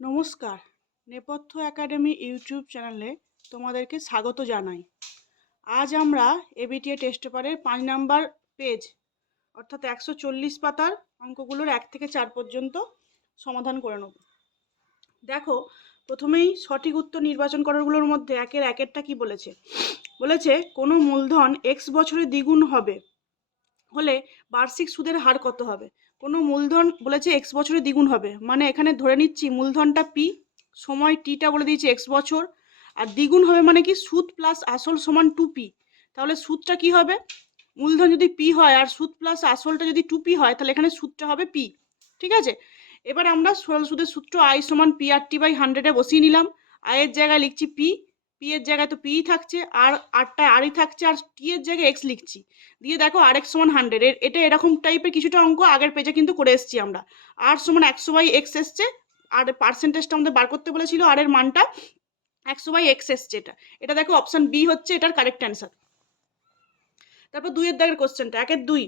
নমস্কার। নেপথ্য academy YouTube চ্যানেলে তোমাদেরকে স্বাগত জানাই। আজ আমরা এবিটিএ টেস্ট পেপারের পাঁচ নাম্বার পেজ, অর্থাৎ একশো চল্লিশ পাতার অঙ্কগুলোর এক থেকে চার পর্যন্ত সমাধান করে নেব। দেখো, প্রথমেই সঠিক উত্তর নির্বাচন করারগুলোর মধ্যে একের একেরটা কি বলেছে? বলেছে, কোনো মূলধন এক্স বছরে দ্বিগুণ হবে, হলে বার্ষিক সুদের হার কত হবে? কোনো মূলধন বলেছে এক্স বছরে দ্বিগুণ হবে। মানে এখানে ধরে নিচ্ছি মূলধনটা পি সময় টিটা বলে দিয়েছি এক্স বছর। আর দ্বিগুণ হবে মানে কি? সুদ প্লাস আসল সমান টু পি তাহলে সুদটা কি হবে? মূলধন যদি পি হয় আর সুদ প্লাস আসলটা যদি টু পি হয়, তাহলে এখানে সুদটা হবে পি ঠিক আছে? এবার আমরা সরল সুদের সূত্র আই সমান পি আর টি বাই হান্ড্রেডে বসিয়ে নিলাম। আয়ের জায়গায় লিখছি পি পি এর জায়গায় তো পি থাকছে, আর আটটায় আরই থাকছে, আর টি এর জায়গায় এক্স লিখছি। দিয়ে দেখো আর এক্স সমান হান্ড্রেড এর এটা এরকম টাইপের কিছুটা অঙ্ক আগের পেজে কিন্তু করে এসেছি আমরা। আর সমান একশো বাই এক্স এসছে, আর পার্সেন্টেজটা আমাদের বার করতে বলেছিল আর এর মানটা একশো বাই এক্স এসছে এটা। এটা দেখো অপশান বি হচ্ছে, এটার কারেক্ট অ্যান্সার তারপর দুইয়ের দাগের কোশ্চেনটা একের দুই।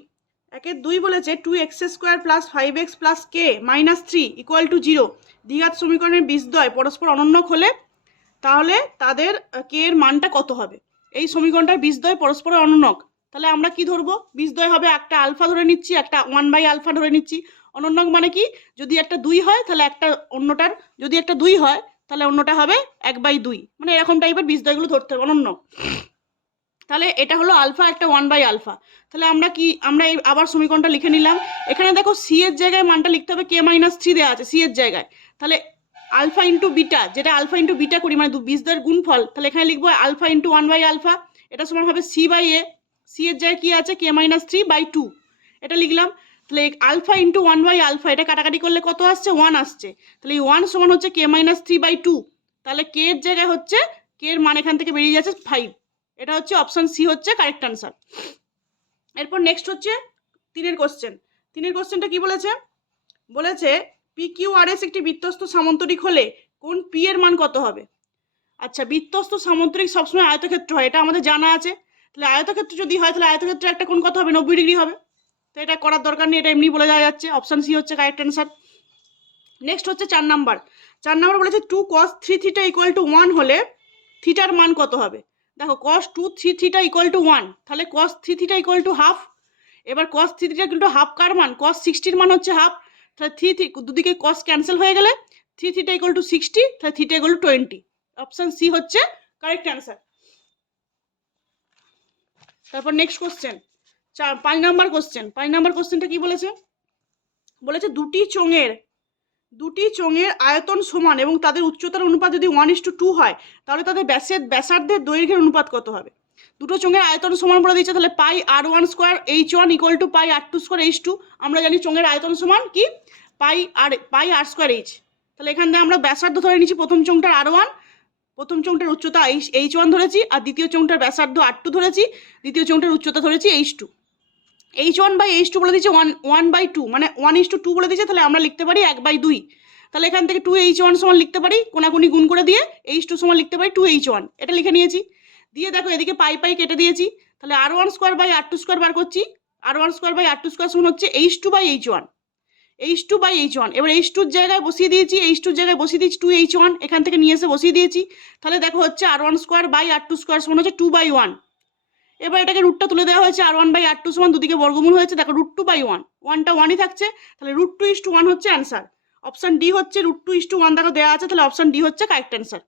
একের দুই বলেছে two X square plus five X plus K minus three equal to zero দ্বিঘাত সমীকরণের বীজদ্বয় পরস্পর অনন্য হলে তাহলে তাদের কে এর মানটা কত হবে? এই সমীকরণটার বীজদ্বয় পরস্পর অনন্যক। তাহলে আমরা কি ধরবো? বীজদ্বয় হবে একটা আলফা ধরে নিচ্ছি, একটা ওয়ান বাই আলফা ধরে নিচ্ছি। অনন্যক মানে কি? যদি একটা দুই হয়, তাহলে একটা অন্যটার, যদি একটা দুই হয়, তাহলে অন্যটা হবে এক বাই দুই। মানে এরকম টাইপের বীজদ্বয়গুলো ধরতে হবে অনন্য তাহলে এটা হলো আলফা, একটা ওয়ান বাই আলফা। তাহলে আমরা কি, আমরা এই আবার সমীকরণটা লিখে নিলাম। এখানে দেখো সি এর জায়গায় মানটা লিখতে হবে কে মাইনাস থ্রি দেওয়া আছে, সি এর জায়গায়। তাহলে আলফা ইন্টু বিটা, যেটা আলফা ইন্টু বিটা করি মানে বীজদ্বয়ের গুণফল, তাহলে এখানে লিখব alpha into one by alpha, এটা সমান হবে সি বাই এ সি এর জায়গায় কি আছে? K minus three by two এটা লিখলাম, তাহলে alpha into one by alpha, এটা কাটাকাটি করলে কত আসছে? ওয়ান আসছে, তাহলে এই ওয়ান সমান হচ্ছে K minus three by two তাহলে কে এর জায়গায় হচ্ছে কে এর মান এখান থেকে বেরিয়ে যাচ্ছে ফাইভ এটা হচ্ছে অপশন সি হচ্ছে কারেক্ট আনসার এরপর নেক্সট হচ্ছে তিনের কোশ্চেন তিনের কোশ্চেনটা কি বলেছে? বলেছে পি কিউ আর এস একটি বৃত্তস্থ সামন্তরিক হলে কোন পি এর মান কত হবে? আচ্ছা বৃত্তস্থ সামন্তরিক সবসময় আয়তক্ষেত্র হয়, এটা আমাদের জানা আছে। তাহলে আয়তক্ষেত্র যদি হয়, তাহলে আয়তক্ষেত্রে একটা কোন কত হবে? নব্বই ডিগ্রি হবে। তো এটা করার দরকার নেই, এটা এমনি বলে দেওয়া যাচ্ছে। অপশান সি হচ্ছে কারেক্ট অ্যান্সার নেক্সট হচ্ছে চার নাম্বার। চার নাম্বার বলেছে two cos three theta equal to one হলে থিটার মান কত হবে? দেখো cos two three theta equal to one তাহলে cos three theta equal to half এবার কস থ্রি থিটা কিন্তু হাফ কার মান? কস সিক্সটির মান হচ্ছে হাফ তাহলে থ্রি থ্রি দুদিকে কস ক্যান্সেল হয়ে গেলে three theta equal to sixty তাহলে theta equal to twenty option C হচ্ছে কারেক্ট অ্যান্সার তারপর নেক্সট কোশ্চেন চার পাঁচ নাম্বার কোশ্চেন পাঁচ নাম্বার কোশ্চেনটা কি বলেছে? বলেছে দুটি চোঙের দুটি চোঙের আয়তন সমান এবং তাদের উচ্চতার অনুপাত যদি ওয়ান ইস টু টু হয়, তাহলে তাদের ব্যাসের, ব্যাসার্ধের দৈর্ঘ্যের অনুপাত কত হবে? দুটো চোঙের আয়তন সমান বলে দিচ্ছে তাহলে pi R one square, H one equal to pi R two square, H two. আমরা জানি চোঙের আয়তন সমান কি? Pi R pi R square H. তাহলে এখান থেকে আমরা ব্যাসার্ধ ধরে নিচ্ছি প্রথম চোঙটার আর ওয়ান, প্রথম চোঙটার উচ্চতা এইচ এইচ ওয়ান ধরেছি, আর দ্বিতীয় চোঙটার ব্যাসার্ধ আর টু ধরেছি, দ্বিতীয় চোঙটার উচ্চতা ধরেছি H two. H one by H two বলে দিচ্ছে ওয়ান ওয়ান বাই টু মানে ওয়ান এইচ টু টু বলে দিচ্ছে তাহলে আমরা লিখতে পারি এক বাই দুই। তাহলে এখান থেকে টু এইচ ওয়ান সমান লিখতে পারি, কোনাকুনি গুণ করে দিয়ে এইচ টু সমান লিখতে পারি টু এইচ ওয়ান। এটা লিখে নিয়েছি। দিয়ে দেখো এদিকে পাই পাই কেটে দিয়েছি। তাহলে R one square by R two square বার করছি। R one square by R two square সমান হচ্ছে H two by H one H two by H one এবার এইচ টুর জায়গায় বসিয়ে দিয়েছি। এইচ টুর জায়গায় বসিয়ে দিয়েছি টু এইচ ওয়ান এখান থেকে নিয়ে এসে বসিয়ে দিয়েছি। তাহলে দেখো হচ্ছে R one square by R two square সমান হচ্ছে টু বাই ওয়ান এবার এটাকে রুটটা তুলে দেওয়া হয়েছে। R one by R two সমান দুদিকে বর্গমূল হয়েছে। দেখো রুট টু বাই ওয়ান ওয়ানটা ওয়ানই থাকছে। তাহলে root two is two one হচ্ছে অ্যান্সার অপশন ডি হচ্ছে root two is two one দেখো দেওয়া আছে। তাহলে অপশন ডি হচ্ছে কারেক্ট অ্যান্সার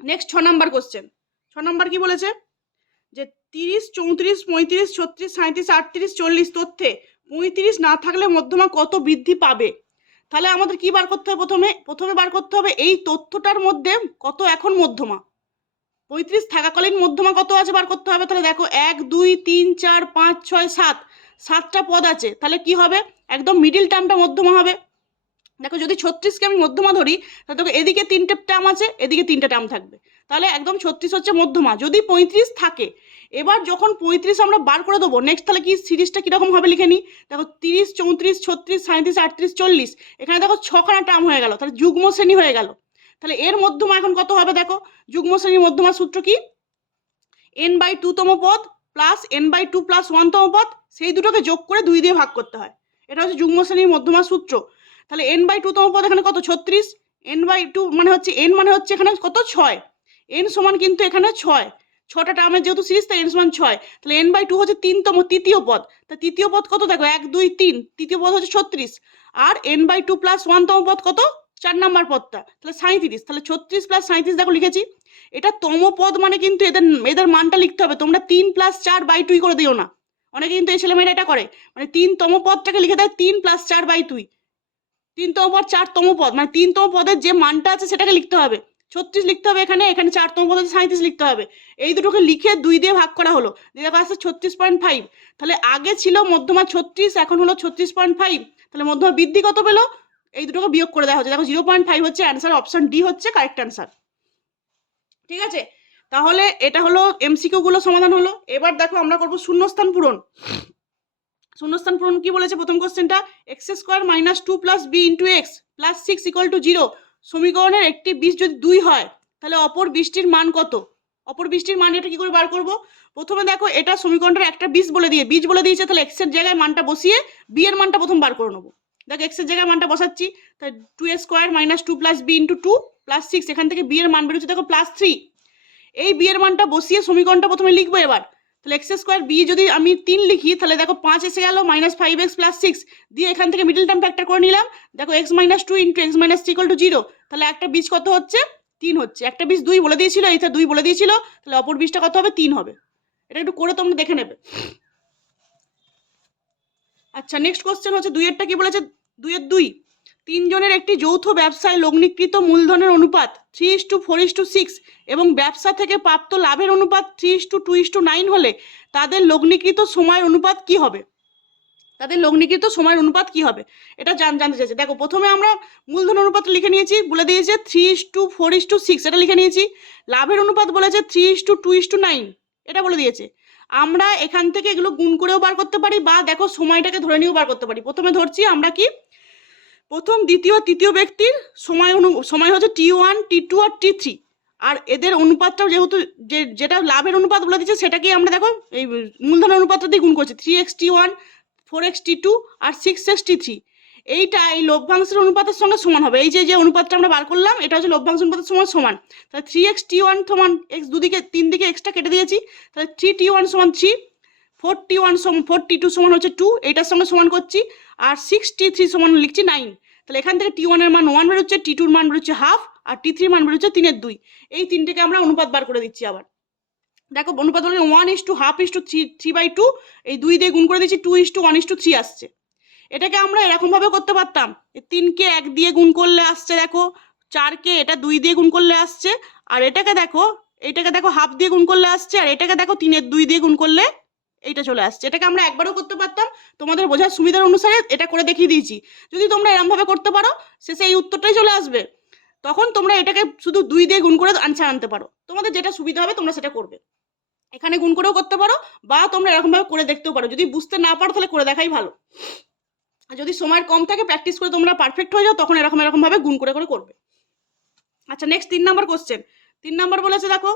নেক্সট ছ নাম্বার কোশ্চেন ছ নম্বর কি বলেছে? যে তিরিশ, চৌত্রিশ, পঁয়ত্রিশ, ছত্রিশ সাঁত্রিশ আটত্রিশ, চল্লিশ তথ্যে পঁয়ত্রিশ না থাকলে মধ্যমা কত বৃদ্ধি পাবে? তাহলে আমাদের কি বার করতে হবে প্রথমে? প্রথমে বার করতে হবে এই তথ্যটার মধ্যে কত এখন মধ্যমা? পঁয়ত্রিশ থাকাকালীন মধ্যমা কত আছে বার করতে হবে? তাহলে দেখো এক, দুই, তিন, চার, পাঁচ, ছয়, সাত। সাতটা পদ আছে। তাহলে কি হবে? একদম মিডিল টার্মটা মধ্যমা হবে। দেখো যদি ছত্রিশকে আমি মধ্যমা ধরি, তাহলে দেখো এদিকে তিনটে টার্ম আছে, এদিকে তিনটে টার্ম থাকবে। তাহলে একদম ছত্রিশ হচ্ছে মধ্যমা। যদি পঁয়ত্রিশ থাকে, এবার যখন পঁয়ত্রিশ আমরা বার করে দেবো নেক্সট তাহলে কি সিরিজটা কীরকম হবে লিখে নিই? দেখো তিরিশ, চৌত্রিশ, ছত্রিশ সাঁত্রিশ আটত্রিশ, চল্লিশ, এখানে দেখো ছখানা টার্ম হয়ে গেল, তাহলে যুগ্ম শ্রেণি হয়ে গেল। তাহলে এর মধ্যমা এখন কত হবে দেখো? যুগ্ম শ্রেণির মধ্যমার সূত্র কি? এন বাই টু তম পদ plus N by two plus one তম পদ, সেই দুটোকে যোগ করে দুই দিয়ে ভাগ করতে হয়। এটা হচ্ছে যুগ্ম শ্রেণির মধ্যমা সূত্র। তাহলে এন বাই টু তম পদ এখানে কত? ছত্রিশ এন বাই টু মানে হচ্ছে এন মানে হচ্ছে এখানে কত? ছয়। এন সমান কিন্তু এখানে ছয়। ছটা টার্মের যেহেতু সিরিজ তাই এন সমান ছয়। তাহলে এন বাই টু হচ্ছে তিনতম তৃতীয় পদ। তা তৃতীয় পদ কত দেখো? এক, দুই, তিন। তৃতীয় পদ হচ্ছে ছত্রিশ। আর এন বাই টু প্লাস ওয়ানতম পদ কত? চার নাম্বার পদটা। তাহলে সাঁত্রিশ তাহলে ছত্রিশ প্লাস সাঁত্রিশ দেখো লিখেছি। এটা তম পদ মানে কিন্তু এদের এদের মানটা লিখতে হবে। তোমরা তিন প্লাস চার বাই টুই করে দিও না। অনেকে কিন্তু এই ছেলেমেয়েরা এটা করে। মানে তিন তম পদটাকে লিখে দেয় তিন প্লাস চার বাই দুই তিনতম পদ চারতম পদ। মানে তিনতম পদের যে মানটা আছে সেটাকে লিখতে হবে। ছত্রিশ লিখতে হবে এখানে এখানে চারতম পদে সাঁত্রিশ লিখতে হবে। এই দুটোকে লিখে দুই দিয়ে ভাগ করা হলো। দিয়ে দেখো আসছে ছত্রিশ পয়েন্ট ফাইভ তাহলে আগে ছিল মধ্যমা ছত্রিশ, এখন হলো ছত্রিশ পয়েন্ট ফাইভ তাহলে মধ্যমা বৃদ্ধি কত পেল? এই দুটোকে বিয়োগ করে দেওয়া হচ্ছে দেখো জিরো পয়েন্ট ফাইভ হচ্ছে অ্যান্সার অপশন ডি হচ্ছে কারেক্ট অ্যান্সার ঠিক আছে? তাহলে এটা হলো এমসিকিউ গুলো সমাধান হলো। এবার দেখো আমরা করব শূন্যস্থান পূরণ। শূন্যস্থান পূরণ কি বলেছে প্রথম কোশ্চেনটা X square minus two plus B into X plus six equal to zero সমীকরণের একটি বিশ যদি দুই হয়, তাহলে অপর বৃষ্টির মান কত? অপর বৃষ্টির মান এটা কি করে বার করব? প্রথমে দেখো, এটা সমীকরণটার একটা বীজ বলে দিয়ে, বীজ বলে দিয়েছে, তাহলে এক্সের জায়গায় মানটা বসিয়ে বি এর মানটা প্রথম বার করে নেব। দেখো এক্সের জায়গায় মানটা বসাচ্ছি তাহলে two A square minus two plus B into two plus six এখান থেকে বি এর মান বেরোচ্ছে দেখো প্লাস থ্রি এই বি এর মানটা বসিয়ে সমীকরণটা প্রথমে লিখব এবার। তাহলে এক্স স্কোয়ার বি যদি আমি তিন লিখি, তাহলে দেখো পাঁচ এসে গেল minus five x plus six দিয়ে এখান থেকে মিডিল টার্ম ফ্যাক্টর করে নিলাম। দেখো x minus two into x minus three to zero তাহলে একটা বীজ কত হচ্ছে? তিন হচ্ছে। একটা বীজ দুই বলে দিয়েছিল, এইটা দুই বলে দিয়েছিল। তাহলে অপর বীজটা কত হবে? তিন হবে। এটা একটু করে তোমরা দেখে নেবে। আচ্ছা নেক্সট কোশ্চেন হচ্ছে দুইয়েরটা কি বলেছে? দুইয়ের দুই। তিনজনের একটি যৌথ ব্যবসায় লগ্নিকৃত মূলধনের অনুপাত three is to four is to six এবং ব্যবসা থেকে প্রাপ্ত লাভের অনুপাত three is to two is to nine হলে তাদের লগ্নিকৃত সময়ের অনুপাত কি হবে? তাদের লগ্নিকৃত সময়ের অনুপাত কি হবে? এটা জান, জানতে চাইছে। দেখো, প্রথমে আমরা মূলধন অনুপাত লিখে নিয়েছি, বলে দিয়েছে three is to four is to six, এটা লিখে নিয়েছি। লাভের অনুপাত বলেছে three is to two is to nine, এটা বলে দিয়েছে। আমরা এখান থেকে এগুলো গুণ করেও বার করতে পারি বা দেখো সময়টাকে ধরে নিয়েও বার করতে পারি। প্রথমে ধরছি আমরা কি? প্রথম, দ্বিতীয়, তৃতীয় ব্যক্তির সময় অনু, সময় হচ্ছে টি ওয়ান টি টু আর টি থ্রি আর এদের অনুপাতটাও যেহেতু, যে, যেটা লাভের অনুপাত বলে দিচ্ছে সেটাকে আমরা দেখো, এই মূলধন অনুপাতটা দিয়ে গুণ করছি। Three x t one four x t two আর সিক্স এক্স টি থ্রি এইটা এই লভ্যাংশের অনুপাতের সঙ্গে সমান হবে। এই যে যে অনুপাতটা আমরা বার করলাম, এটা হচ্ছে লভ্যাংশ অনুপাতের সমান সমান। তাহলে থ্রি এক্স টি ওয়ান সমান এক্স দুদিকে, তিন দিকে এক্সট্রা কেটে দিয়েছি। তাহলে থ্রি টি ওয়ান সমান থ্রি ফোর টি ওয়ান সমান ফোর টি টু সমান হচ্ছে টু এইটার সঙ্গে সমান করছি। আর সিক্স টি থ্রি সমান লিখছি নাইন তাহলে এখান থেকে টি ওয়ানের মান ওয়ান বেরোচ্ছে টি টুর মান বেরোচ্ছে হাফ আর টি থ্রির মান বেরোচ্ছে তিনের দুই। এই তিনটেকে আমরা অনুপাত বার করে দিচ্ছি আবার। দেখো, অনুপাত বলে one is to half is to three three by two এই দুই দিয়ে গুণ করে দিচ্ছি two is to one is to three আসছে। এটাকে আমরা এরকমভাবে করতে পারতাম তিনকে এক দিয়ে গুণ করলে আসছে দেখো, চারকে এটা দুই দিয়ে গুণ করলে আসছে, আর এটাকে দেখো এটাকে দেখো হাফ দিয়ে গুণ করলে আসছে, আর এটাকে দেখো তিনের দুই দিয়ে গুণ করলে এইটা চলে আসছে। এটাকে আমরা একবারও করতে পারতাম। তোমাদের বোঝার সুবিধার অনুসারে এটা করে দেখিয়ে দিয়েছি। যদি তোমরা এরমভাবে করতে পারো, শেষে এই উত্তরটাই চলে আসবে। তখন তোমরা এটাকে শুধু দুই দিয়ে গুণ করে আনসার আনতে পারো। তোমাদের যেটা সুবিধা হবে, তোমরা সেটা করবে। এখানে গুণ করেও করতে পারো বা তোমরা এরকমভাবে করে দেখতেও পারো। যদি বুঝতে না পারো, তাহলে করে দেখাই ভালো। আর যদি সময় কম থাকে প্র্যাকটিস করে তোমরা পারফেক্ট হয়ে যাও, তখন এরকম এরকমভাবে গুণ করে করে করবে। আচ্ছা নেক্সট তিন নাম্বার কোশ্চেন তিন নাম্বার বলেছে, দেখো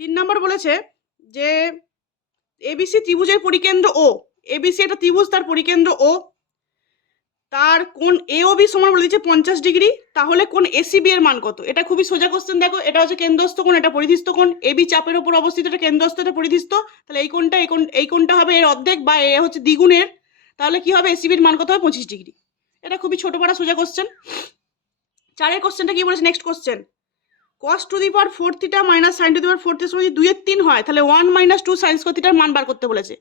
তিন নম্বর বলেছে যে এবিসি ত্রিভুজের পরিকেন্দ্র ও এবিসি একটা ত্রিভুজ, তার পরিকেন্দ্র ও তার কোন এ ও বি সমান বলে দিচ্ছে পঞ্চাশ ডিগ্রি, তাহলে কোন এসিবি এর মান কত? এটা খুবই সোজা কোশ্চেন দেখো, এটা হচ্ছে কেন্দ্রস্থ কোণ, এটা পরিধিস্থ কোণ এবি চাপের উপর অবস্থিত, এটা কেন্দ্রস্থ, এটা পরিধিস্থ, তাহলে এই কোণটা, এই কোণ, এই কোণটা হবে এর অর্ধেক বা এ হচ্ছে দ্বিগুণের, তাহলে কি হবে? এসিবির মান কত হবে? পঁচিশ ডিগ্রি। এটা খুবই ছোট পাড়া সোজা কোশ্চেন চারের কোশ্চেনটা কি বলেছে? Next question cos to the power four theta minus sine to the power four theta যদি দুইয়ের তিন হয়, তাহলে one minus two sine square থিটার মান বার করতে বলেছে।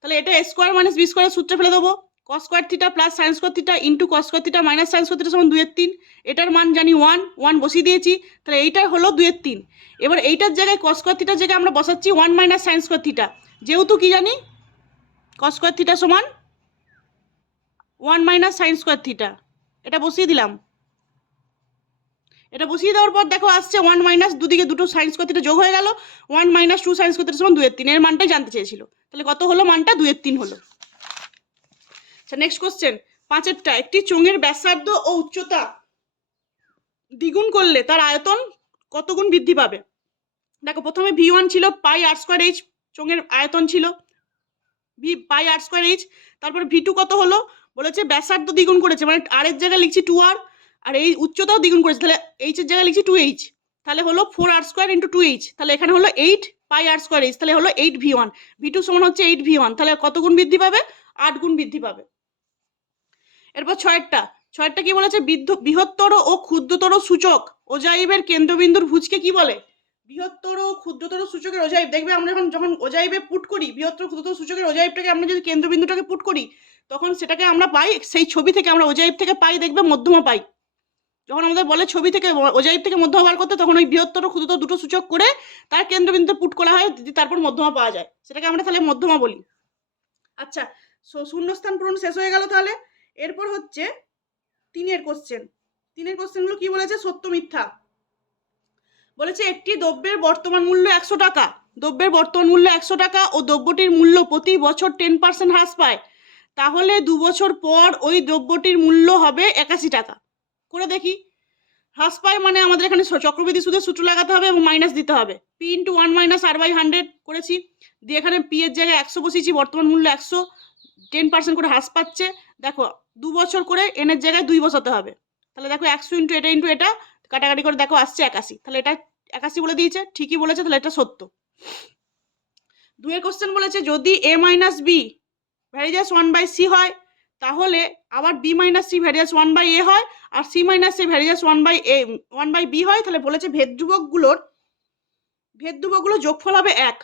তাহলে এটা স্কোয়ার মাইনাস বি স্কোয়ারের সূত্রে ফেলে দেবো। Cos square theta plus sine square theta into cos square theta minus sine square theta সমান দুইয়ের তিন। এটার মান জানি ওয়ান ওয়ান বসিয়ে দিয়েছি। তাহলে এইটা হলো দুইয়ের তিন। এবার এইটার জায়গায় কস স্কোয়ার থিটার জায়গায় আমরা বসাচ্ছি one minus sine square theta যেহেতু কি জানি? কস স্কোয়ার থিটা সমান one minus sine square theta এটা বসিয়ে দিলাম। এটা বসিয়ে দেওয়ার পর দেখো আসছে ওয়ান মাইনাস দুদিকে দুটো সাইন্স করতে যোগ হয়ে গেল। ওয়ান মাইনাস টু সাইন্স করতে সমান দুয়ের তিন। এর মানটাই জানতে চেয়েছিল। তাহলে কত হলো মানটা? দুয়ের তিন হলো। আচ্ছা নেক্সট কোশ্চেন পাঁচেরটা, একটি চোঙের ব্যাসার্ধ ও উচ্চতা দ্বিগুণ করলে তার আয়তন কত গুণ বৃদ্ধি পাবে? দেখো, প্রথমে ভি ওয়ান ছিল পাই আর স্কোয়ার এইচ চোঙের আয়তন ছিল v pi r square h তারপর ভি টু কত হলো? বলেছে ব্যাসার্ধ দ্বিগুণ করেছে মানে আর এর জায়গায় লিখছি টু আর আর এই উচ্চতাও দ্বিগুণ করেছে। তাহলে এইচ এর জায়গায় লিখছি টু এইচ তাহলে হলো four r square into two h তাহলে এখানে হলো eight pi r square h তাহলে হলো eight v one v two সমান হচ্ছে এইট ভি ওয়ান তাহলে কত গুণ বৃদ্ধি পাবে? আট গুণ বৃদ্ধি পাবে। এরপর ছয়েরটা ছয়েরটা কি বলেছে? বৃহত্তর ও ক্ষুদ্রতর সূচক। ওজাইবের কেন্দ্রবিন্দুর ভুজকে কি বলে? বৃহত্তর ও ক্ষুদ্রতর সূচকের ওজাইব। দেখবে আমরা যখন যখন ওজাইবে পুট করি, বৃহত্তর, ক্ষুদ্রতর সূচকের ওজাইবটাকে আমরা যদি কেন্দ্রবিন্দুটাকে পুট করি, তখন সেটাকে আমরা পাই, সেই ছবি থেকে আমরা ওজাইব থেকে পাই, দেখবে মধ্যমা পাই। যখন আমাদের বলে ছবি থেকে ওজাইব থেকে মধ্যমা বার করতে, তখন ওই বৃহত্তর ক্ষুদ্রতর দুটো সূচক করে তার কেন্দ্রবিন্দুতে পুট করা হয় তারপর মধ্যমা পাওয়া যায়। সেটাকে আমরা তাহলে মধ্যমা বলি। আচ্ছা শূন্যস্থান পূরণ শেষ হয়ে গেল তাহলে। এরপর হচ্ছে তিনের কোশ্চেন তিনের কোশ্চেনগুলো কি বলেছে? সত্য মিথ্যা। বলেছে, একটি দ্রব্যের বর্তমান মূল্য একশো টাকা। দ্রব্যের বর্তমান মূল্য একশো টাকা ও দ্রব্যটির মূল্য প্রতি বছর টেন পার্সেন্ট হ্রাস পায়। তাহলে দু বছর পর ওই দ্রব্যটির মূল্য হবে একাশি টাকা। করে দেখি। হ্রাস পায় মানে আমাদের এখানে চক্রবৃদ্ধি সুদের সূত্র লাগাতে হবে এবং মাইনাস দিতে হবে। P into one minus r by hundred করেছি। দিয়ে এখানে পি এর জায়গায় একশো বসিয়েছি, বর্তমান মূল্য একশো। টেন পার্সেন্ট করে হ্রাস পাচ্ছে। দেখো, দু বছর করে এনের জায়গায় দুই বসাতে হবে। তাহলে দেখো একশো ইন্টু এটা ইন্টু এটা, কাটাকাটি করে দেখো আসছে একাশি। তাহলে এটা একাশি বলে দিয়েছে, ঠিকই বলেছে, তাহলে এটা সত্য। দুয়ের কোশ্চেন বলেছে, যদি a minus b varies as one by c হয় তাহলে আবার b minus c varies as one by a হয়, আর c minus c varies as one by a one by b হয়, তাহলে বলেছে ভেদ ধ্রুবকগুলোর ভেদ যোগফল হবে এক।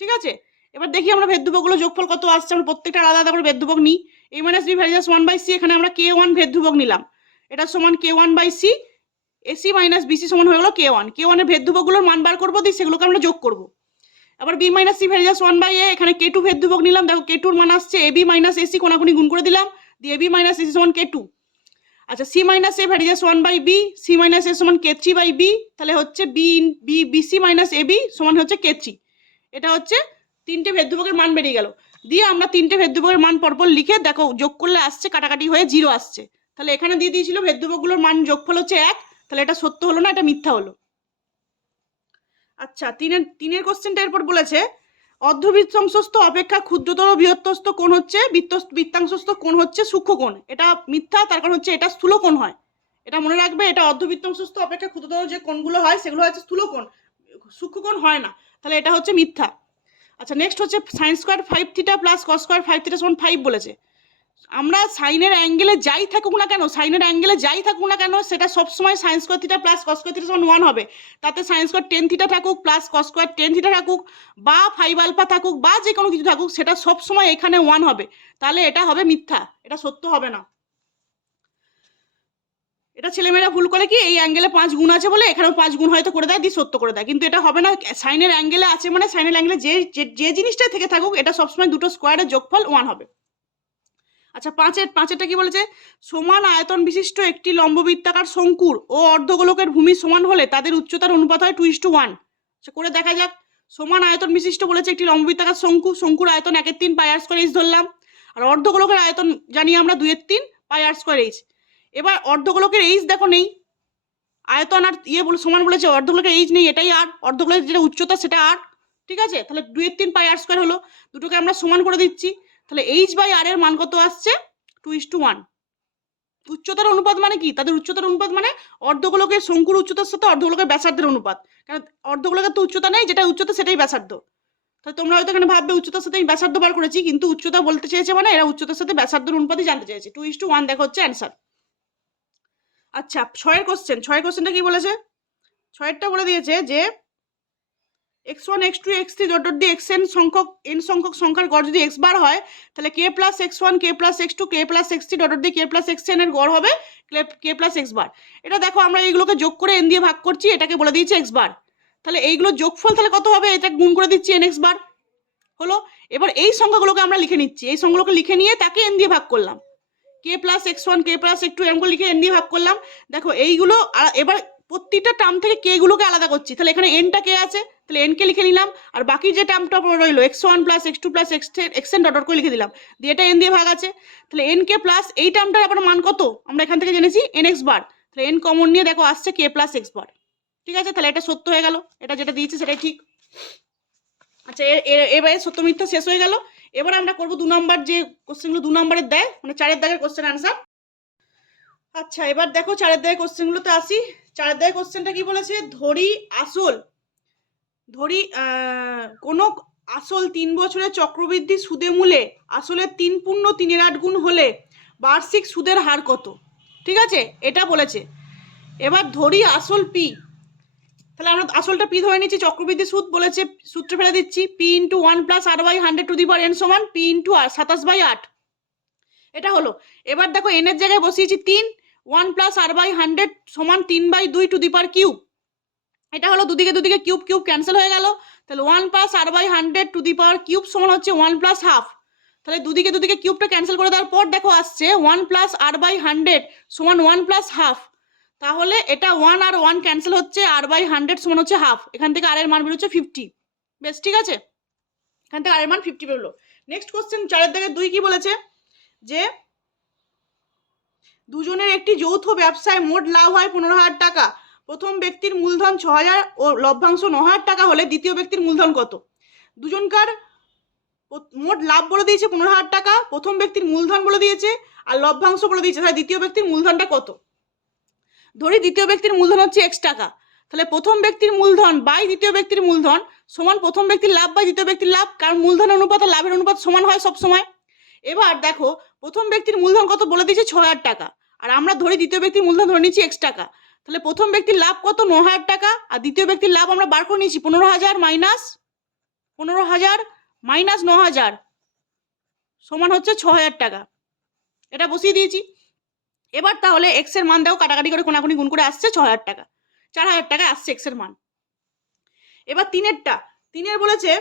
ঠিক আছে? এবার দেখি আমরা ভেদ যোগফল কত আসছে, আমরা প্রত্যেকটা আলাদা আলাদা করে ভেদ নিই। A minus b varies as one by c এখানে আমরা কে ওয়ান ভেদ নিলাম। এটা সমান k one by c ac minus bc সমান হয়ে গেলো কে ওয়ান কে ওয়ানের ভেদ ধ্রুবকগুলোর মান বার করব, দিয়ে সেগুলোকে আমরা যোগ করব। আবার b minus c varies as one by a এখানে কে টু ভেদ ধ্রুবক নিলাম। দেখো কে টুর মান আসছে এ বি মাইনাস এসি কোনাকুনি গুণ করে দিলাম। দিয়ে বি মাইনাস এসি সমান কে টু আচ্ছা c minus a varies as one by b c minus a সমান কে থ্রি বাই বি তাহলে হচ্ছে b b bc minus a b সমান হচ্ছে কে থ্রি এটা হচ্ছে তিনটে ভেদ ধ্রুবকের মান বেরিয়ে গেল। দিয়ে আমরা তিনটে ভেদ ধ্রুবকের মান পরপর লিখে দেখো যোগ করলে আসছে, কাটাকাটি হয়ে জিরো আসছে। তাহলে এখানে দিয়ে দিয়েছিল ভেদ ধ্রুবকগুলোর মান যোগফল হচ্ছে এক, তাহলে এটা সত্য হলো না, এটা মিথ্যা হলো। আচ্ছা তিনের তিনের কোশ্চেনটা এরপর বলেছে, অর্ধবৃত্তাংশস্থ অপেক্ষা ক্ষুদ্রতর বৃহত্তস্ত কোণ হচ্ছে বৃত্ত বৃত্তাংশস্থ কোণ হচ্ছে সূক্ষ্ম কোণ। এটা মিথ্যা, তার কারণ হচ্ছে এটা স্থূল কোণ হয়। এটা মনে রাখবে, এটা অর্ধবৃত্তাংশস্থ অপেক্ষা ক্ষুদ্রতর যে কোণগুলো হয়, সেগুলো হচ্ছে স্থূল কোণ। সূক্ষ্ম কোণ হয় না। তাহলে এটা হচ্ছে মিথ্যা। আচ্ছা নেক্সট হচ্ছে sine square five theta plus cos square five theta সমান ফাইভ বলেছে। আমরা সাইনের অ্যাঙ্গেলে যাই থাকুক না কেন, সাইনের অ্যাঙ্গেলে যাই থাকুক না কেন, সেটা সবসময় sine square theta plus cos square theta সমান ওয়ান হবে। তাতে সাইন স্কোয়ার টেন থিটা থাকুক plus cos square ten theta থাকুক, বা ফাইভ আলফা থাকুক, বা যে কোনো কিছু থাকুক, সেটা সবসময় এখানে ওয়ান হবে। তাহলে এটা হবে মিথ্যা, এটা সত্য হবে না। এটা ছেলেমেয়েরা ভুল করে কি, এই অ্যাঙ্গেলে পাঁচ গুণ আছে বলে এখানেও পাঁচ গুণ হয়তো করে দেয়, দিয়ে সত্য করে দেয়। কিন্তু এটা হবে না, সাইনের অ্যাঙ্গেলে আছে মানে সাইনের অ্যাঙ্গেলে যে- যে জিনিসটা থেকে থাকুক, এটা সবসময় দুটো স্কোয়ারের যোগফল ওয়ান হবে। আচ্ছা পাঁচের, পাঁচেরটা কি বলেছে? সমান আয়তন বিশিষ্ট একটি লম্ববৃত্তাকার শঙ্কুর ও অর্ধগোলকের ভূমি সমান হলে তাদের উচ্চতার অনুপাত হয় টু ইস টু ওয়ান করে দেখা যাক। সমান আয়তন বিশিষ্ট বলেছে একটি লম্ববৃত্তাকার শঙ্কু, শঙ্কুর আয়তন একের তিন পাই আর স্কোয়ার এইচ ধরলাম। আর অর্ধগোলকের আয়তন জানি আমরা দুইয়ের তিন পাই আর স্কোয়ার এইচ এবার অর্ধগোলকের এইচ দেখো নেই। আয়তন আর ইয়ে বলে, সমান বলেছে, অর্ধগোলকের এইচ নেই, এটাই আর অর্ধগোলকের যেটা উচ্চতা সেটা আর ঠিক আছে? তাহলে দুইয়ের তিন পাই আর স্কোয়ার হলো। দুটোকে আমরা সমান করে দিচ্ছি। তাহলে এইচ বাই আর এর মান কত আসছে? টু ইস টু ওয়ান উচ্চতার অনুপাত মানে কি? তাদের উচ্চতার অনুপাত মানে অর্ধগোলকের শঙ্কুর উচ্চতার সাথে অর্ধগোলকের ব্যাসার্ধের অনুপাত। কারণ অর্ধগোলকের তো উচ্চতা নেই যেটা উচ্চতা সেটাই ব্যাসার্ধ। তাহলে তোমরা হয়তো এখানে ভাববে উচ্চতার সাথে আমি ব্যাসার্ধ বার করেছি, কিন্তু উচ্চতা বলতে চেয়েছে মানে এরা উচ্চতার সাথে ব্যাসার্ধের অনুপাতই জানতে চেয়েছে। টু ইস টু ওয়ান দেখা হচ্ছে অ্যান্সার আচ্ছা ছয়ের কোশ্চেন ছয়ের কোশ্চেনটা কি বলেছে? ছয়েরটা বলে দিয়েছে যে x one x two x three dot dot দিয়ে সংখ্যক এন সংখ্যক সংখ্যার গড় যদি এক্স বার হয়, তাহলে k plus x one k plus x two k plus x three dot dot k plus এক্সের গড় হবে কে প্লাস এক্স বার। এটা দেখো, আমরা এইগুলোকে যোগ করে এন দিয়ে ভাগ করছি, এটাকে বলে দিয়েছি এক্স বার। তাহলে এইগুলো যোগফল তাহলে কত হবে? এটা গুণ করে দিচ্ছি এন এক্স বার। হলো? এবার এই সংখ্যাগুলোকে আমরা লিখে নিচ্ছি। এই সংখ্যাগুলোকে লিখে নিয়ে তাকে এন দিয়ে ভাগ করলাম। K plus x one k plus x two এরকম লিখে এন দিয়ে ভাগ করলাম। দেখো, এইগুলো এবার প্রতিটা টার্ম থেকে কে গুলোকে আলাদা করছি। তাহলে এখানে এনটা কে আছে, তাহলে এন কে লিখে নিলাম, আর বাকি যে টার্মটা রইল x one plus x two plus x x n dot dot করে লিখে দিলাম। দিয়ে এটা এন দিয়ে ভাগ আছে। তাহলে এন কে প্লাস এই টার্মটার আবার মান কত? আমরা এখান থেকে জেনেছি এন এক্স বার তাহলে এন কমন নিয়ে দেখো, আসছে কে প্লাস এক্স বার ঠিক আছে? তাহলে এটা সত্য হয়ে গেল। এটা যেটা দিয়েছে সেটাই ঠিক। আচ্ছা এবারে সত্য মিথ্যা শেষ হয়ে গেল। এবার আমরা করব দু নম্বর যে কোশ্চেনগুলো দু নম্বরের দেয় মানে চারের দাগের কোশ্চেন আনসার আচ্ছা এবার দেখো চারের দাগের কোশ্চেনগুলোতে আসি। চারের দাগের কোশ্চেনটা কি বলেছে? ধরি আসল, ধরি কোনো আসল তিন বছরের চক্রবৃদ্ধি সুদে মূলে আসলের তিন পূর্ণ তিনের আট গুণ হলে বার্ষিক সুদের হার কত? ঠিক আছে? এটা বলেছে। এবার ধরি আসল পি। তাহলে আমরা আসলটা পি ধরে নিচ্ছি, চক্রবৃদ্ধি সুদ বলেছে, সূত্র ফেলে দিচ্ছি, p into one plus r by hundred to the power n সমান, পি ইন্টু আর সাতাশ বাই আট। এটা হলো। এবার দেখো এনের জায়গায় বসিয়েছি তিন one plus r by hundred সমান তিন বাই দুই টু দি পাওয়ার কিউব। এটা হলো দুদিকে দুদিকে কিউব কিউব ক্যান্সেল হয়ে গেল। তাহলে one plus r by hundred to the power cube সমান হচ্ছে ওয়ান প্লাস হাফ। তাহলে দুদিকে দুদিকে কিউবটা ক্যান্সেল করে দেওয়ার পর দেখো আসছে one plus r by hundred সমান ওয়ান প্লাস হাফ। তাহলে এটা ওয়ান আর ওয়ান ক্যান্সেল হচ্ছে আর বাই হান্ড্রেড সমান হচ্ছে হাফ। এখান থেকে আর এর মান বেরোচ্ছে ফিফটি। বেশ, ঠিক আছে? এখান থেকে আর এর মান ফিফটি বেরোলো। নেক্সট কোশ্চেন চারের দিকে দুই কি বলেছে? যে দুজনের একটি যৌথ ব্যবসায় মোট লাভ হয় পনেরো হাজার টাকা। প্রথম ব্যক্তির মূলধন ছ হাজার ও লভ্যাংশ ন হাজার টাকা হলে দ্বিতীয় ব্যক্তির মূলধন কত? দুজনকার মোট লাভ বলে দিয়েছে পনেরো হাজার টাকা, প্রথম ব্যক্তির মূলধন বলে দিয়েছে, আর লভ্যাংশ বলে দিয়েছে, তাহলে দ্বিতীয় ব্যক্তির মূলধনটা কত? ধরি দ্বিতীয় ব্যক্তির মূলধন হচ্ছে এক্স টাকা, তাহলে প্রথম ব্যক্তির মূলধন বাই দ্বিতীয় ব্যক্তির মূলধন সমান প্রথম ব্যক্তির লাভ বাই দ্বিতীয় ব্যক্তির লাভ, কারণ মূলধন অনুপাত আর লাভের অনুপাত সমান হয় সবসময়। এবার দেখো, প্রথম ব্যক্তির মূলধন কত বলে দিয়েছে? ছ হাজার টাকা। আর আমরা ধরি, দ্বিতীয় ব্যক্তির মূলধন ধরে নিচ্ছি এক্স টাকা। তাহলে প্রথম ব্যক্তির লাভ কত? ন হাজার টাকা। আর দ্বিতীয় ব্যক্তির লাভ আমরা বার করে নিয়েছি পনেরো হাজার মাইনাস পনেরো হাজার মাইনাস ন হাজার সমান হচ্ছে ছ হাজার টাকা। এটা বসিয়ে দিয়েছি। এবার তাহলে এক্সের মান দেখো কাটাকাটি করে কোনাকুনি গুণ করে আসছে ছ হাজার টাকা। চার হাজার টাকা আসছে এক্সের মান। এবার তিনেরটা। তিনের বলেছে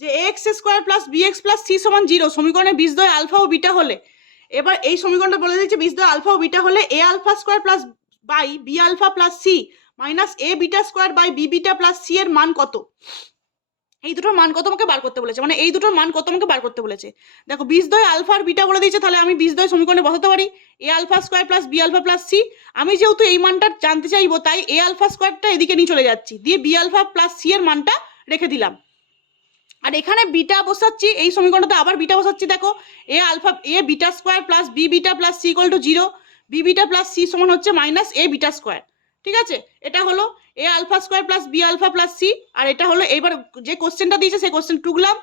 যে x square plus b x plus c সমান জিরো সমীকরণে বীজদ্বয় আলফা ও বিটা হলে এবার এই সমীকরণটা বলে দিচ্ছে বীজদ্বয় আলফা ও বিটা হলে a alpha square plus by b alpha plus c minus a beta square by b beta plus c এর মান কত? এই দুটোর মান কত আমাকে বার করতে বলেছে। মানে এই দুটোর মান কত আমাকে বার করতে বলেছে। দেখো বীজদ্বয় আলফা আর বিটা বলে দিয়েছে, তাহলে আমি বীজদ্বয় সমীকরণে বসাতে পারি। A alpha square plus b alpha plus c. আমি যেহেতু এই মানটা জানতে চাইব, তাই এ আলফা স্কোয়ারটা এদিকে নিয়ে চলে যাচ্ছি। দিয়ে বি আলফা প্লাস সি এর মানটা রেখে দিলাম। আর এখানে বিটা বসাচ্ছি, এই সমীকরণটাতে আবার বিটা বসাচ্ছি, দেখো। A alpha, a beta square plus b beta plus c equal to zero, b beta plus c সমান হচ্ছে মাইনাস এ বিটা স্কোয়ার, ঠিক আছে? এটা হলো a alpha square plus b alpha plus c, আর এটা হলো এবার যে কোশ্চেনটা দিয়েছে সেই কোশ্চেন টুকলাম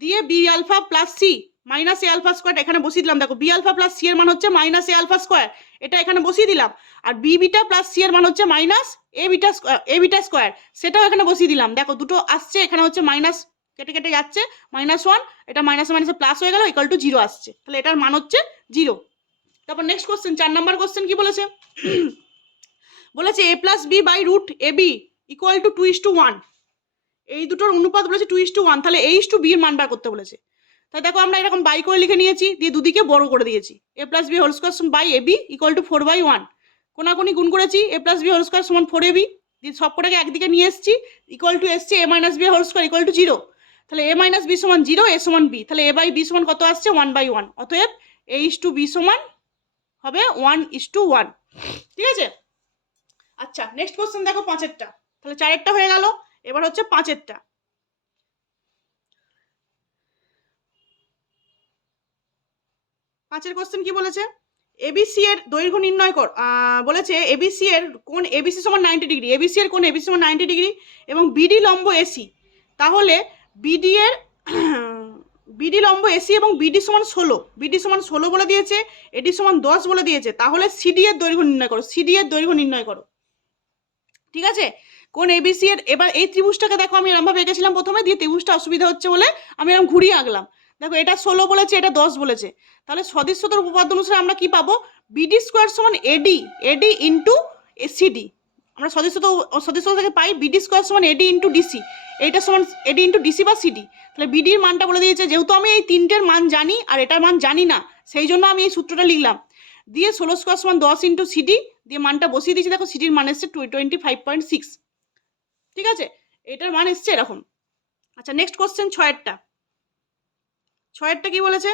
দিয়ে b alpha plus c minus a alpha square এখানে বসিয়ে দিলাম। দেখো, বি আলফা প্লাস সি এর মান হচ্ছে মাইনাস এ আলফা স্কোয়ার, এটা এখানে বসিয়ে দিলাম। আর বি বিটা প্লাস সি এর মান হচ্ছে minus a beta a beta square, সেটাও এখানে বসিয়ে দিলাম। দেখো, দুটো আসছে, এখানে হচ্ছে মাইনাস কেটে কেটে যাচ্ছে মাইনাস ওয়ান এটা মাইনাস মাইনাসে প্লাস হয়ে গেল ইকাল টু জিরো আসছে। তাহলে এটার মান হচ্ছে জিরো তারপর নেক্সট কোশ্চেন চার নাম্বার কোশ্চেন কি বলেছে? বলেছে a plus b by root a b equal to two is to one এই দুটোর অনুপাত বলেছে টু ইস টু ওয়ান তাহলে এইস টু বি এর মান বার করতে বলেছে। তাই দেখো আমরা এরকম বাই করে লিখে নিয়েছি, দিয়ে দুদিকে বড় করে দিয়েছি। A plus b whole square by a b equal to four by one কোনাকুনি গুণ করেছি a plus b whole square সমান ফোর এ বি দিয়ে সব কটাকে একদিকে নিয়ে এসেছি ইকুয়াল টু এসছে a minus b whole square equal to zero তাহলে এ মাইনাস বি সমান জিরো এ সমান বি তাহলে এ বাই বি সমান কত আসছে? ওয়ান বাই ওয়ান অতএব এ ইস টু বি সমান হবে ওয়ান ইস টু ওয়ান ঠিক আছে? আচ্ছা নেক্সট কোশ্চেন দেখো পাঁচেরটা। তাহলে চারেরটা হয়ে গেল। এবার হচ্ছে পাঁচেরটা। পাঁচের কোশ্চেন কি বলেছে? এবিসি এর দৈর্ঘ্য নির্ণয় কর বলেছে এবিসি এর কোন এবিসি সমান নাইনটি ডিগ্রি এবিসি এর কোন এবিসি সমান নাইনটি ডিগ্রি এবং বিডি লম্ব এসি তাহলে বিডি এর বিডি লম্ব এসি এবং বিডি সমান ষোলো। বিডি সমান ষোলো বলে দিয়েছে এডি সমান দশ বলে দিয়েছে। তাহলে সিডি এর দৈর্ঘ্য নির্ণয় করো। সিডি এর দৈর্ঘ্য নির্ণয় করো। ঠিক আছে? কোন এবিসি এর, এবার এই ত্রিভুজটাকে দেখো, আমি এরমভাবে এঁকেছিলাম প্রথমে, দিয়ে ত্রিভুজটা অসুবিধা হচ্ছে বলে আমি এরকম ঘুরিয়ে আঁকলাম। দেখো, এটা ষোলো বলেছে, এটা দশ বলেছে। তাহলে সদস্যতার উপপাদ্য অনুসারে আমরা কি পাবো? বিডি স্কোয়ার সমান এডি এডি ইন্টু সিডি আমরা সদস্যতা সদস্যতা থেকে পাই বিডি স্কোয়ার সমান এডি ইন্টু ডিসি এইটা সমান এডি ইন্টু ডিসি বা সিডি তাহলে বিডির মানটা বলে দিয়েছে, যেহেতু আমি এই তিনটের মান জানি আর এটার মান জানি না, সেই জন্য আমি এই সূত্রটা লিখলাম। দিয়ে ষোলো স্কোয়ার সমান দশ ইন্টু সিডি দিয়ে মানটা বসিয়ে দিয়েছি, দেখো সিডির মান এসছে two twenty five point six ঠিক আছে? এটার মান এসছে এরকম। আচ্ছা নেক্সট কোশ্চেন ছয়েরটা। ছয়েরটা কি বলেছে?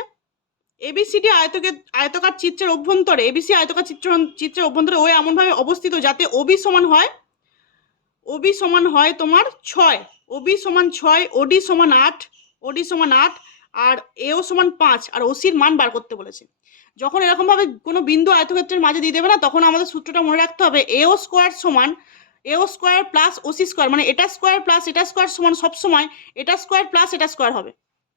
এবিসিডি আয়তকে আয়তকার চিত্রের অভ্যন্তরে এবিসি আয়তকার চিত্র চিত্রের অভ্যন্তরে ও এমনভাবে অবস্থিত যাতে ওবি সমান হয় ওবি সমান হয় তোমার ছয়। ওবি সমান ছয় ওডি সমান আট ওডি সমান আট, আর এও সমান পাঁচ, আর ওসির মান বার করতে বলেছে। যখন এরকমভাবে কোনো বিন্দু আয়তক্ষেত্রের মাঝে দিয়ে দেবে না, তখন আমাদের সূত্রটা মনে রাখতে হবে এও স্কোয়ার সমান এও স্কোয়ার প্লাস ওসি স্কোয়ার মানে এটা স্কোয়ার প্লাস এটা স্কোয়ার সমান সবসময় এটা স্কোয়ার প্লাস এটা স্কোয়ার হবে।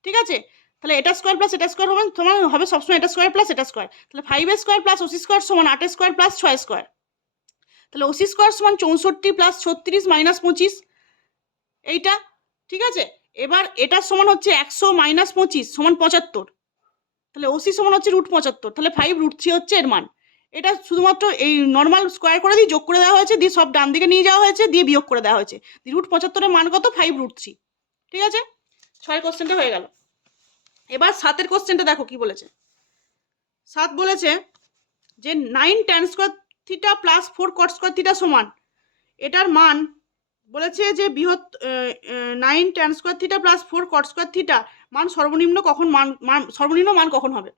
ঠিক আছে? তাহলে এটা স্কোয়ার প্লাস এটা স্কোয়ার হবে তোমার হবে সবসময় এটা স্কোয়ার প্লাস এটা স্কোয়ার তাহলে five square plus OC square সমান আট স্কোয়ার প্লাস ছয় স্কোয়ার তাহলে ওসি স্কোয়ার সমান চৌষট্টি প্লাস ছত্রিশ মাইনাস পঁচিশ এইটা, ঠিক আছে? এবার এটার সমান হচ্ছে একশো মাইনাস পঁচিশ, সমান পঁচাত্তর। তাহলে ওসি সমান হচ্ছে রুট পঁচাত্তর, তাহলে ফাইভ রুট থ্রি হচ্ছে এর মান। এটা শুধুমাত্র এই নর্মাল স্কোয়ার করে দিয়ে যোগ করে দেওয়া হয়েছে, দিয়ে সব ডান দিকে নিয়ে যাওয়া হয়েছে, দিয়ে বিয়োগ করে দেওয়া হয়েছে। দিয়ে রুট পঁচাত্তরের মান কত? ফাইভ রুট থ্রি ঠিক আছে? ছয় কোশ্চেনটা হয়ে গেল। এবার সাতের কোশ্চেনটা দেখো কি বলেছে। সাত বলেছে যে nine tan square theta plus four cot square theta সমান। এটার মান বলেছে যে বৃহৎ nine tan square theta plus four cot square theta মান সর্বনিম্ন কখন মান মান, সর্বনিম্ন মান কখন হবে?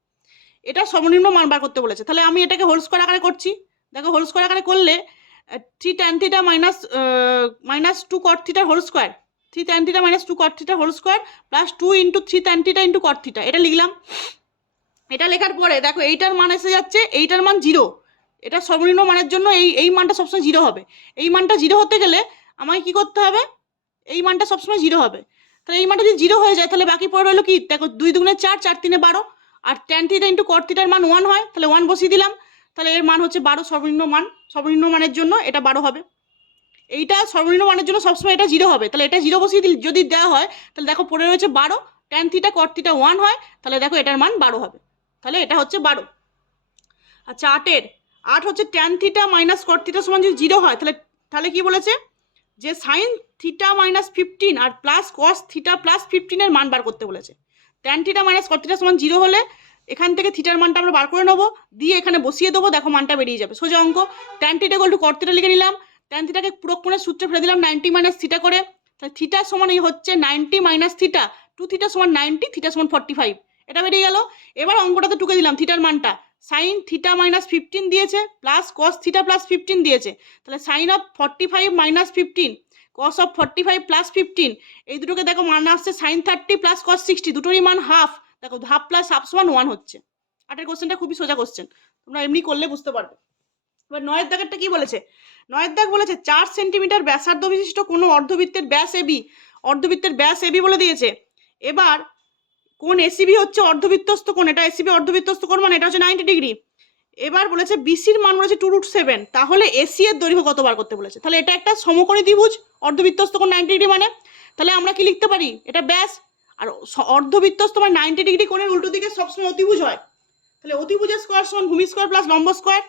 এটা সর্বনিম্ন মান বার করতে বলেছে। তাহলে আমি এটাকে হোল স্কোয়ার আকারে করছি। দেখো হোল স্কোয়ার আকারে করলে three tan theta minus minus two cot থিটার whole square three tan theta minus two cot theta whole square plus two into three tan theta into cot theta এটা লিখলাম। এটা লেখার পরে দেখো এইটার মান এসে যাচ্ছে, এইটার মান জিরো এটা সর্বনিম্ন মানের জন্য এই এই মানটা সবসময় জিরো হবে। এই মানটা জিরো হতে গেলে আমাকে কি করতে হবে? এই মানটা সবসময় জিরো হবে। তাহলে এই মানটা যদি জিরো হয়ে যায়, তাহলে বাকি পড়ে রইল কি? দেখো, দুই দুগুণে চার চার তিনে বারো। আর ট্যান থিটা ইন্টু কট থিটার মান ওয়ান হয়, তাহলে ওয়ান বসিয়ে দিলাম। তাহলে এর মান হচ্ছে বারো, সর্বনিম্ন মান। সর্বনিম্ন মানের জন্য এটা বারো হবে। এইটা সর্বনিম্ন মানের জন্য সবসময় এটা জিরো হবে। তাহলে এটা জিরো বসিয়ে দিল, যদি দেওয়া হয়, তাহলে দেখো পড়ে রয়েছে বারো। Tan theta cot theta one হয়, তাহলে দেখো এটার মান বারো হবে। তাহলে এটা হচ্ছে বারো। আচ্ছা আটের। আট হচ্ছে tan theta minus cot theta সমান যদি জিরো হয়, তাহলে তাহলে কি বলেছে? যে সাইন থিটা মাইনাস ফিফটিন আর প্লাস কস থিটা প্লাস ফিফটিনের মান বার করতে বলেছে। Tan theta minus cot theta সমান জিরো হলে এখান থেকে থিটার মানটা আমরা বার করে নেব, দিয়ে এখানে বসিয়ে দেবো, দেখো মানটা বেরিয়ে যাবে। সোজা অঙ্ক ট্যান থিটা গোল টু কট থিটা লিখে নিলাম ট্যান থিটাকে পুরো কোণের সূত্রে ফেলে দিলাম নাইনটি মাইনাস থিটা করে, তাহলে থিটা সমান এই হচ্ছে ninety minus theta two theta সমান নাইনটি থিটা সমান ফর্টি ফাইভ এটা বেরিয়ে গেল। এবার অঙ্কটাতে টুকে দিলাম থিটার মানটা সাইন থিটা মাইনাস ফিফটিন দিয়েছে plus cos theta plus fifteen দিয়েছে। তাহলে sine of forty five minus fifteen cos of forty five plus fifteen এই দুটোকে দেখো মান আসছে sine thirty plus cos sixty দুটোরই মান হাফ দেখো হাফ প্লাস হাফ সমান ওয়ান হচ্ছে। আটের কোশ্চেনটা খুবই সোজা কোশ্চেন তোমরা এমনি করলে বুঝতে পারবে। এবার নয়ের দাগেরটা কি বলেছে? নয়ের দাগ বলেছে চার সেন্টিমিটার ব্যাসার্ধ বিশিষ্ট কোনো অর্ধবৃত্তের ব্যাস এবি অর্ধবৃত্তের ব্যাস এবি বলে দিয়েছে। এবার কোন এসিবি হচ্ছে অর্ধবিত্তস্ত কোণ? এটা এসিবি অর্ধবিত্তস্ত কোণ মানে এটা হচ্ছে নাইনটি ডিগ্রি এবার বলেছে বিসির মান বলেছে টু রুট সেভেন তাহলে এসি এর দৈর্ঘ্য কতবার করতে বলেছে? তাহলে এটা একটা সমকোণী ত্রিভুজ, অর্ধবিত্তস্ত কোণ নাইনটি ডিগ্রি মানে। তাহলে আমরা কি লিখতে পারি? এটা ব্যাস। আর অর্ধবৃত্তস্থ মানে নাইনটি ডিগ্রি কোণের উল্টো দিকে সবসময় অতিভুজ হয়। তাহলে অতিভুজের স্কোয়ার সমান ভূমি স্কোয়ার প্লাস লম্ব স্কোয়ার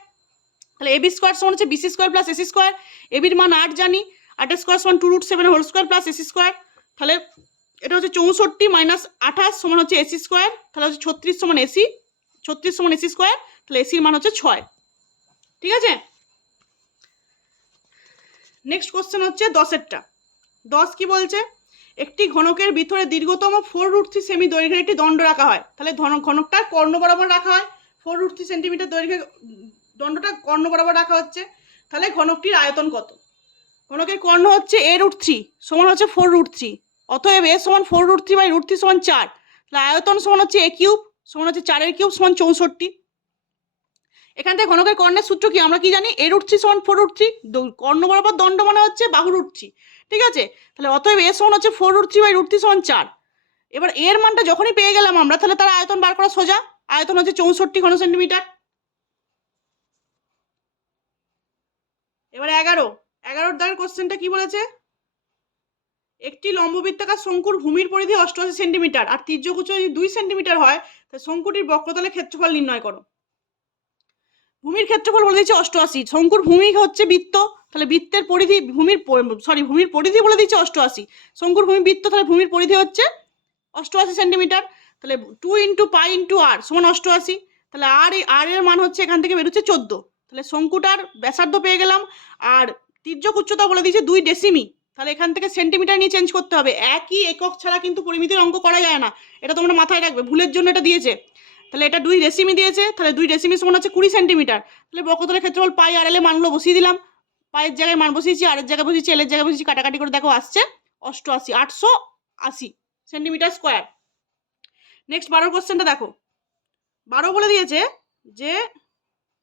তাহলে এবি স্কোয়ার সমান হচ্ছে BC square plus AC square এবির মান আট জানি। আটের স্কোয়ার সমান two root seven whole square plus AC square তাহলে এটা হচ্ছে চৌষট্টি মাইনাস আঠাশ সমান হচ্ছে এসি স্কোয়ার তাহলে হচ্ছে ছত্রিশ সমান এসি ছত্রিশ সমান এসি স্কোয়ার তাহলে এসির মান হচ্ছে ছয়। ঠিক আছে? নেক্সট কোশ্চেন হচ্ছে দশেরটা। দশ কি বলছে? একটি ঘনকের ভিতরে দীর্ঘতম ফোর রুট থ্রি সেমি দৈর্ঘ্যের একটি দণ্ড রাখা হয়। তাহলে ঘন ঘনকটা কর্ণ বরাবর রাখা হয়। ফোর রুট থ্রি সেন্টিমিটার দৈর্ঘ্যের দণ্ডটা কর্ণ বরাবর রাখা হচ্ছে। তাহলে ঘনকটির আয়তন কত? ঘনকের কর্ণ হচ্ছে এ রুট থ্রি সমান হচ্ছে ফোর রুট থ্রি অতএব এ সমান four root three by root three সমান চার। তাহলে আয়তন সমান হচ্ছে এ কিউব সমান হচ্ছে চারের কিউব সমান চৌষট্টি। এখান থেকে ঘনকের কর্ণের সূত্র কি? আমরা কি জানি? এ রুট থ্রি সমান ফোর রুট থ্রি কর্ণ বরাবর দণ্ড মানে হচ্ছে বাহু রুট থ্রি ঠিক আছে? তাহলে অতএব এ সমান হচ্ছে four root three by root three সমান চার। এবার এর মানটা যখনই পেয়ে গেলাম আমরা, তাহলে তার আয়তন বার করা সোজা। আয়তন হচ্ছে চৌষট্টি ঘন সেন্টিমিটার। এবার এগারো। এগারোর দাগের কোশ্চেনটা কি বলেছে? একটি লম্ববৃত্তাকার শঙ্কুর ভূমির পরিধি অষ্টআশি সেন্টিমিটার আর তীর্যকুচ যদি দুই সেন্টিমিটার হয়, তাহলে শঙ্কুটির বক্রতলের ক্ষেত্রফল নির্ণয় করো। ভূমির ক্ষেত্রফল বলে দিচ্ছে অষ্টআশি, শঙ্কুর ভূমি হচ্ছে বৃত্ত, তাহলে বৃত্তের পরিধি ভূমির সরি ভূমির পরিধি বলে দিচ্ছে অষ্টআশি, শঙ্কুর ভূমি বৃত্ত, তাহলে ভূমির পরিধি হচ্ছে অষ্টআশি সেন্টিমিটার, তাহলে two into pi into r সমান অষ্টআশি, তাহলে আর আর এর মান হচ্ছে এখান থেকে বেরোচ্ছে চোদ্দ, তাহলে শঙ্কুটার ব্যাসার্ধ পেয়ে গেলাম, আর তীর্যক উচ্চতা বলে দিয়েছে দুই ডেসিমি তাহলে এখান থেকে সেন্টিমিটার নিয়ে চেঞ্জ করতে হবে। একই একক ছাড়া কিন্তু পরিমিতির অঙ্ক করা যায় না। এটা তোমরা মাথায় রাখবে, ভুলের জন্য এটা দিয়েছে। তাহলে এটা দুই রেসিমি দিয়েছে, তাহলে দুই রেসিমি সমান হচ্ছে কুড়ি সেন্টিমিটার তাহলে বক্রতলের ক্ষেত্রফল পাই আর এলে মানগুলো বসিয়ে দিলাম। পায়ের জায়গায় মান বসিয়েছি, আরের জায়গায় বসিয়েছি এলের জায়গায় বসিয়েছি, কাটাকাটি করে দেখো আসছে অষ্টআশি, আটশো আশি সেন্টিমিটার স্কোয়ার নেক্সট বারোর কোশ্চেনটা দেখো। বারো বলে দিয়েছে যে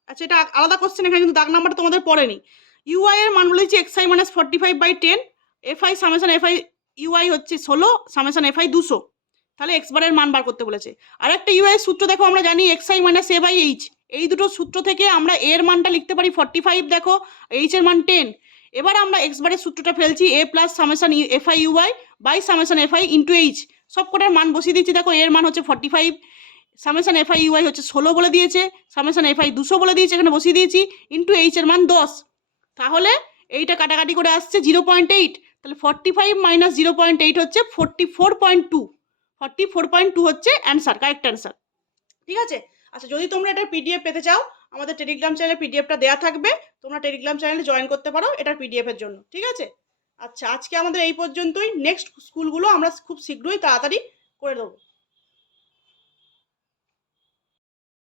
আচ্ছা এটা আলাদা কোশ্চেন এখানে কিন্তু দাগ নাম্বারটা তোমাদের পড়েনি। ইউআই এর মান বলেছি X I minus forty five by ten FI summation FI UI হচ্ছে ষোলো সামেশন এফআই দুশো। তাহলে এক্স বারের মান বার করতে বলেছে। আর একটা ইউআই সূত্র দেখো, আমরা জানি X I minus A by H এই দুটো সূত্র থেকে আমরা এর মানটা লিখতে পারি ফর্টি ফাইভ দেখো। এইচ এর মান টেন এবার আমরা এক্স বারের সূত্রটা ফেলছি A plus summation FI UI by summation FI into H সব কটার মান বসিয়ে দিচ্ছি, দেখো এর মান হচ্ছে forty five summation FI UI হচ্ছে ষোলো বলে দিয়েছে সামেশন এফআই দুশো বলে দিয়েছে, এখানে বসিয়ে দিয়েছি ইন্টু এইচ এর মান দশ। তাহলে এইটা কাটাকাটি করে আসছে জিরো পয়েন্ট এইট তাহলে forty five minus zero point eight হচ্ছে forty four point two forty four point two হচ্ছে অ্যান্সার কারেক্ট অ্যান্সার ঠিক আছে? আচ্ছা যদি তোমরা এটা পিডিএফ পেতে চাও, আমাদের টেলিগ্রাম চ্যানেলে পিডিএফটা দেওয়া থাকবে। তোমরা টেলিগ্রাম চ্যানেলে জয়েন করতে পারো এটার পিডিএফের জন্য। ঠিক আছে? আচ্ছা আজকে আমাদের এই পর্যন্তই। নেক্সট স্কুলগুলো আমরা খুব শীঘ্রই তাড়াতাড়ি করে দেবো।